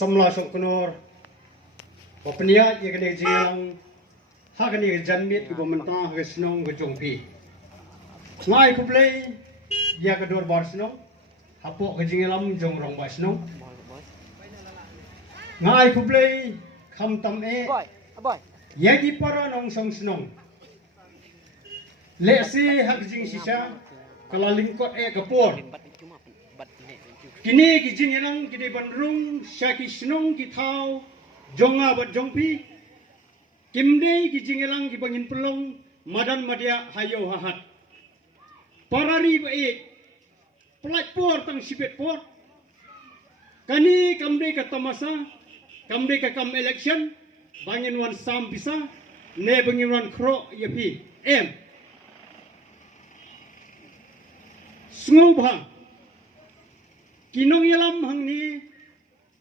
samla sok kenor opnia ye kene jiang ha kene janmit ki bomenta ke snong ke jongpi ngai ku play ya ke dor bar snong hapo ke jingelam jong rong ba snong ngai ku play kham tam e ya ki para nong song snong le si hak jing sisa kala lingkot e kapor kini ki jingelang ki de bandrung syaki snong ki thau jonga bat jongpi kimdei ki jingelang ki bangin pelong madan madia hayo hahat parari baik pelak por tang sibet por kani kamdei ka tamasa kamdei ka kam election bangin wan sam bisa ne bangin wan kro yapi sngobha kinong yalam hangni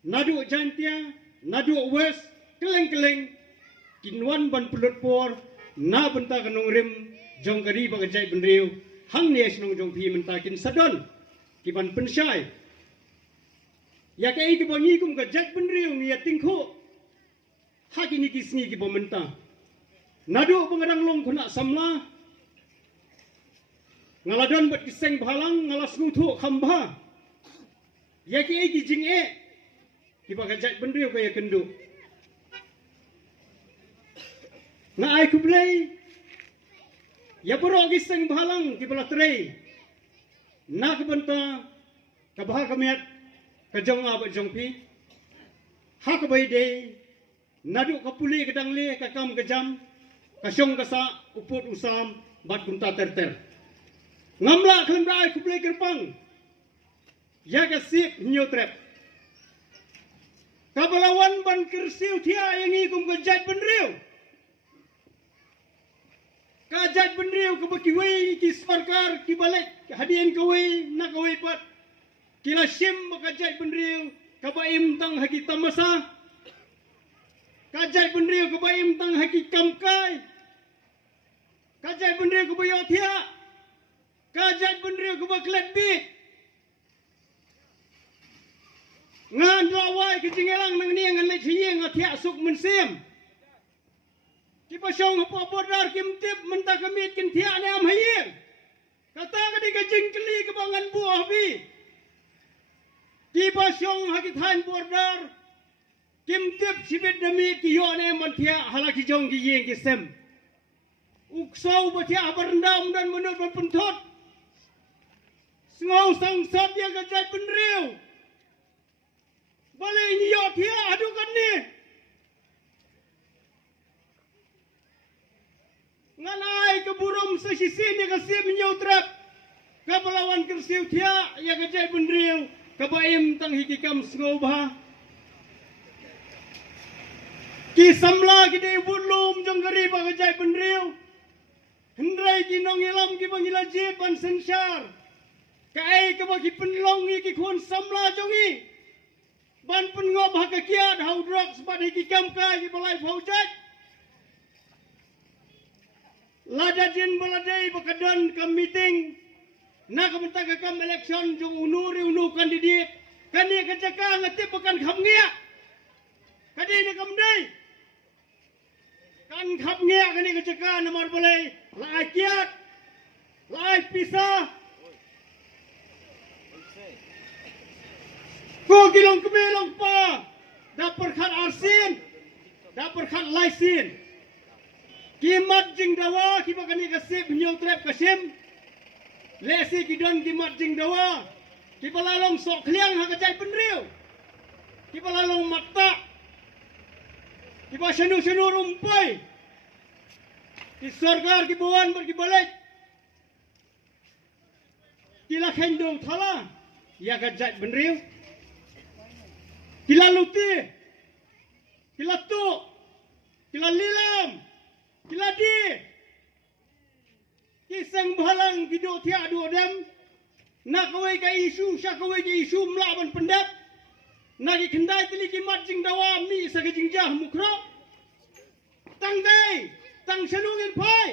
nadu jantia nadu west keleng-keleng kinwan ban pulut por na benta kanong rim jong kari bagajai benriu hang ne snong jong pi mentakin sadon ki ban pensyai ya kai ki bangi kum gajat benriu ni tingkho hakini kisni ki bomenta nadu pengadang long khuna samla ngaladon bat kiseng bhalang ngalas nguthu khamba ya ki jing e ki bagajat benriu kaya kendu na ai kublai ya boro giseng bhalang ki bala trei na ka banta ka bah kamiat ka jong aba jongpi ha ka bai de nadu ka puli ka dangle ka kam ka jam ka syong ka sa uput usam bat kunta terter ngamla khlem ai kublai kerpang ya ka sip nyotrep ka balawan ban kersiu thia yang i kum ka jat benriu kajat benriu ke bakiwai ki sarkar ki balik hadian kawai nak kawai pat kila sim kajat benriu ka baim tang haki tamasa kajat benriu ka baim tang haki kamkai kajat benriu ka bayothia kajat benriu ka baklet bi ngan rawai ke jingelang nang ni ngan le chiyeng athia suk mensim kipa syong apa bodar kim tip mentah kemit kin tiak ni am hayeng kata kadi ka jingkeli ke bangan buah bi kipa syong hakit han bodar kim tip sibit demi ki yo ne man tiak halaki jong ki yeng ki sem uksau ba tiak berendam dan menut berpentot sengau sangsat yang kajat benriu balik ni yo tiak adukan ni nganai ke burum sesisin dia kasih menyautrap ke pelawan kersiu dia ya kejai benriu ke baim tang hikikam sengobha ki samla ki de bulum jong gari ba kejai benriu hendrai ki nong ilam ki bangila je ban sensar kai ke bagi penlong ki khon samla jongi ban pengob ha ka kiat hau drug sebat hikikam kai ki balai faujat lada jin baladai bakadan kam meeting na kamenta ka kam election jong unuri unu kandidat kani kajaka ngati bukan khamngia kadi ni kamdai kan khamngia kani kajaka nomor balai la kiat la pisa ko kilong kemelong pa dapur khat arsin dapur khat laisin kimat jing dawa ki bakani kasip nyotrep kasim lesi kidon kimat jing dawa ki palalong sok kliang ha kajai benriu ki palalong mata ki ba senu rumpai ki sarkar ki bawan ber ki balik ki la khendong thala ya kajai benriu ki la luti ki la tu ki la lilam kiladi kisang bhalang video thia do dem nak kawai ka isu sya kawai ka isu mlawan pendap nak kendai tili kimat jing dawa mi sa ka jing jah mukro tang dai tang senungin pai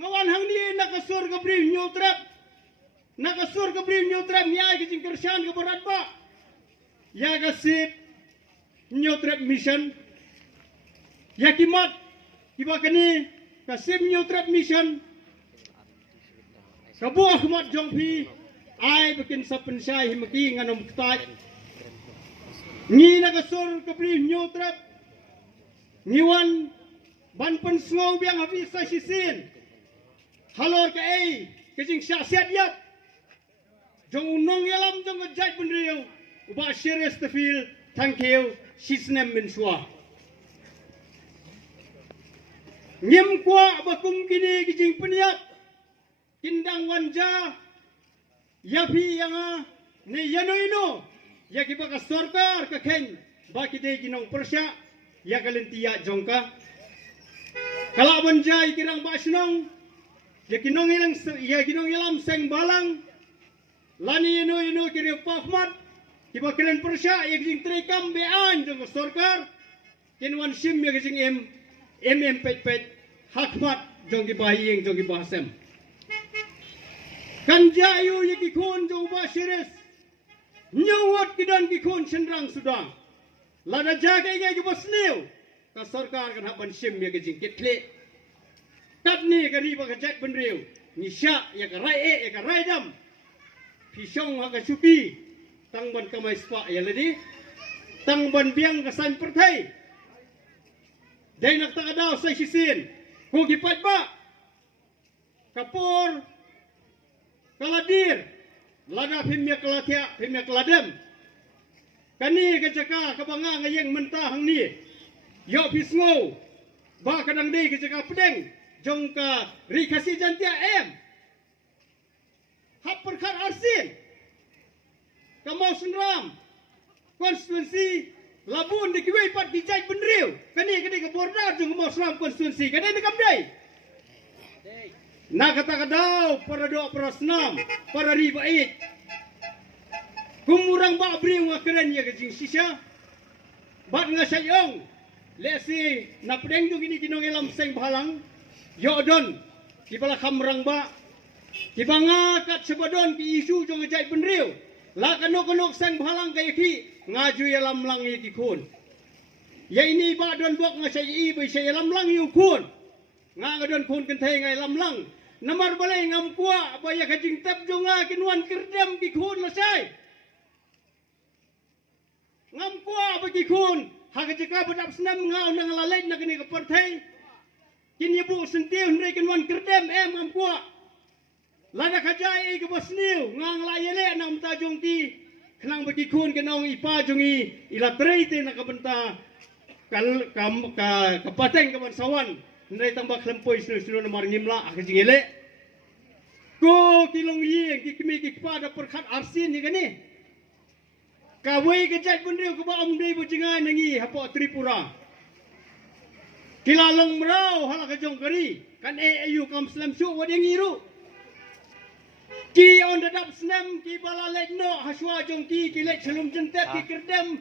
ngawan hang ni nak ka sur ka bri nyotrap nakasur ke beri nyotrap nyai ke jingkersian ke berat ba. Ya kasip nyotrap mission. Ya kimat kiba kini kasip nyotrap mission. Kabuah kimat jongpi ai bikin sapen syai himaki nganom ketai. Ngi nakasur ke beri nyotrap ngiwan ban pen sngau biang habis sa sisin. Halor ke ai kejing syasiat yap. Jong unong yalam jong ngejai penriu. Uba serius tefil. Thank you. Sisnem min swa. Ngim kwa bakum kini kejing peniap. Kindang wanja. Yapi yang ne yano ino. Ya kibaka sorkar ke ken. Baki de ginong persya. Ya kalentia jongka. Kalau wanja ikirang basnong. Ya kinong ilang seng balang. Lani ino kiri Ahmad kiba keren persya ya kijing trekam bean jong sorkar kinwan sim ya kijing em pet Ahmad jong kibahieng jong kibahasem kanjayu ya kikon jong basiris nyawat kidan kikon sendrang sudang lada jaga ingai kibasliu ka sorkar kan haban sim ya kijing kitle katni kari ba kajak benriu nisya ya ka rai ya ka raidam pisong haka supi tangban kamay spa ya ladi tangban biang kasan pertai day naktakadaw sa sisin kugipat ba kapor kaladir lada pimya kalatia pimya kaladem kani kecaka kabanga ngayeng mentah hang ni yo pisngo ba kadang day kecaka pedeng jongka rikasi jantia hak perkar arsin kamau senram konstitusi labun di kiwai pat dijai benriu kani ke bordar jong kamau senram konstitusi kani di kamdai nak kata kadau para doa para senam para ribait kumurang ba briu ngakeren ya kejing sisa bat ngasayong lesi na pedeng jong ini kinong elam seng balang yodon kibala kamrang ba kibanga kat sebadon ki isu jong ngejai benriu la kanok sang bhalang kay ki ngaju yalam lang iki kun ya ini ba don bok nga say bai say yalam lang yu kun nga ngadon kun kentay nga yalam lang namar balay ngam kwa ba ya kajing tap jong nga kinwan kirdem ki kun la say ngam kwa ba ki kun ha kajika badap snam nga nang lalait na kini ka partai kin yebu sentiu ndre kinwan kirdem ngam kwa lada kajai ke basniu ngang layele nam tajong ti kenang bagi kun kenong ipa jongi ila treite na kabenta kal kam ka kapateng kaman sawan ndai tambak lempoi sunu na marngimla akajingele ko kilong yeng ki kimi ki pada perkhat arsin ni kani kawai kejat bendriu ke ba amdei bujingan nangi hapo Tripura kilalong merau hala kajong kari kan ayu kam slam su wadeng iru ki on the dap snam ki bala lek no haswa jong ki lek selum jentep ki kerdem